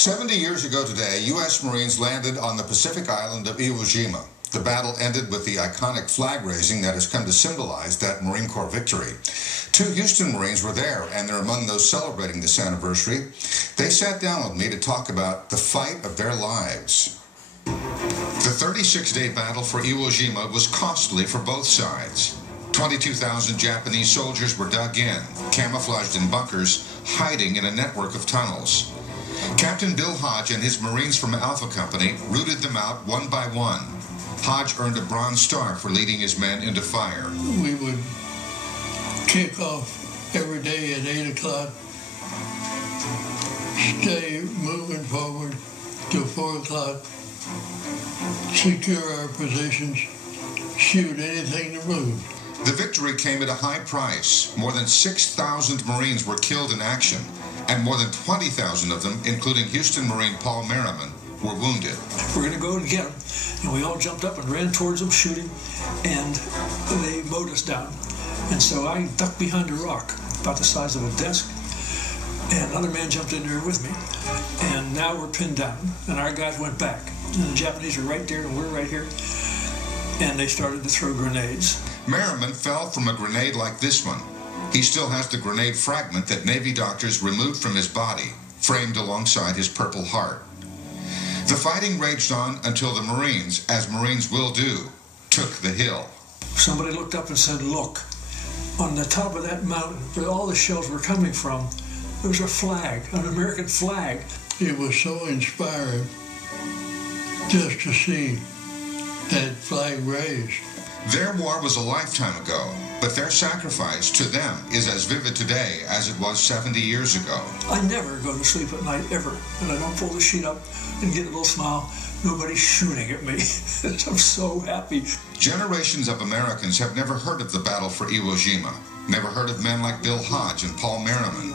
70 years ago today, U.S. Marines landed on the Pacific island of Iwo Jima. The battle ended with the iconic flag raising that has come to symbolize that Marine Corps victory. 2 Houston Marines were there, and they're among those celebrating this anniversary. They sat down with me to talk about the fight of their lives. The 36-day battle for Iwo Jima was costly for both sides. 22,000 Japanese soldiers were dug in, camouflaged in bunkers, hiding in a network of tunnels. Captain Bill Hodge and his Marines from Alpha Company rooted them out one by one. Hodge earned a Bronze Star for leading his men into fire. We would kick off every day at 8 o'clock, stay moving forward till 4 o'clock, secure our positions, shoot anything that moved. The victory came at a high price. More than 6,000 Marines were killed in action, and more than 20,000 of them, including Houston Marine Paul Merriman, were wounded. We're going to go and get them. And we all jumped up and ran towards them, shooting, and they mowed us down. And so I ducked behind a rock, about the size of a desk, and another man jumped in there with me. And now we're pinned down, and our guys went back. And the Japanese are right there, and we're right here. And they started to throw grenades. Merriman fell from a grenade like this one. He still has the grenade fragment that Navy doctors removed from his body, framed alongside his Purple Heart. The fighting raged on until the Marines, as Marines will do, took the hill. Somebody looked up and said, "Look, on the top of that mountain where all the shells were coming from, there's a flag, an American flag." It was so inspiring just to see that flag raised. Their war was a lifetime ago, but their sacrifice to them is as vivid today as it was 70 years ago. I never go to sleep at night, ever, and I don't pull the sheet up and get a little smile. Nobody's shooting at me. I'm so happy. Generations of Americans have never heard of the battle for Iwo Jima, never heard of men like Bill Hodge and Paul Merriman.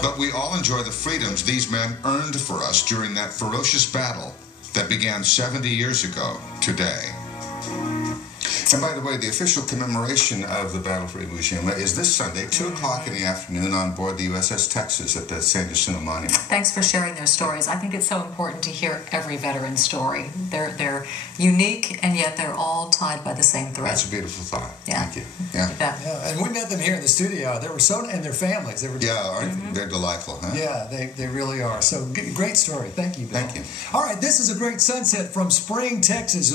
But we all enjoy the freedoms these men earned for us during that ferocious battle that began 70 years ago today. And by the way, the official commemoration of the Battle for Iwo Jima is this Sunday, 2 o'clock in the afternoon on board the USS Texas at the San Jacinto Monument. Thanks for sharing their stories. I think it's so important to hear every veteran's story. They're unique, and yet they're all tied by the same thread. That's a beautiful thought. Yeah. Thank you. Yeah. Yeah, and we met them here in the studio. They were and their families. They were. Yeah, they're delightful, huh? Yeah, they really are. So great story. Thank you, Bill. Thank you. All right, this is a great sunset from Spring, Texas.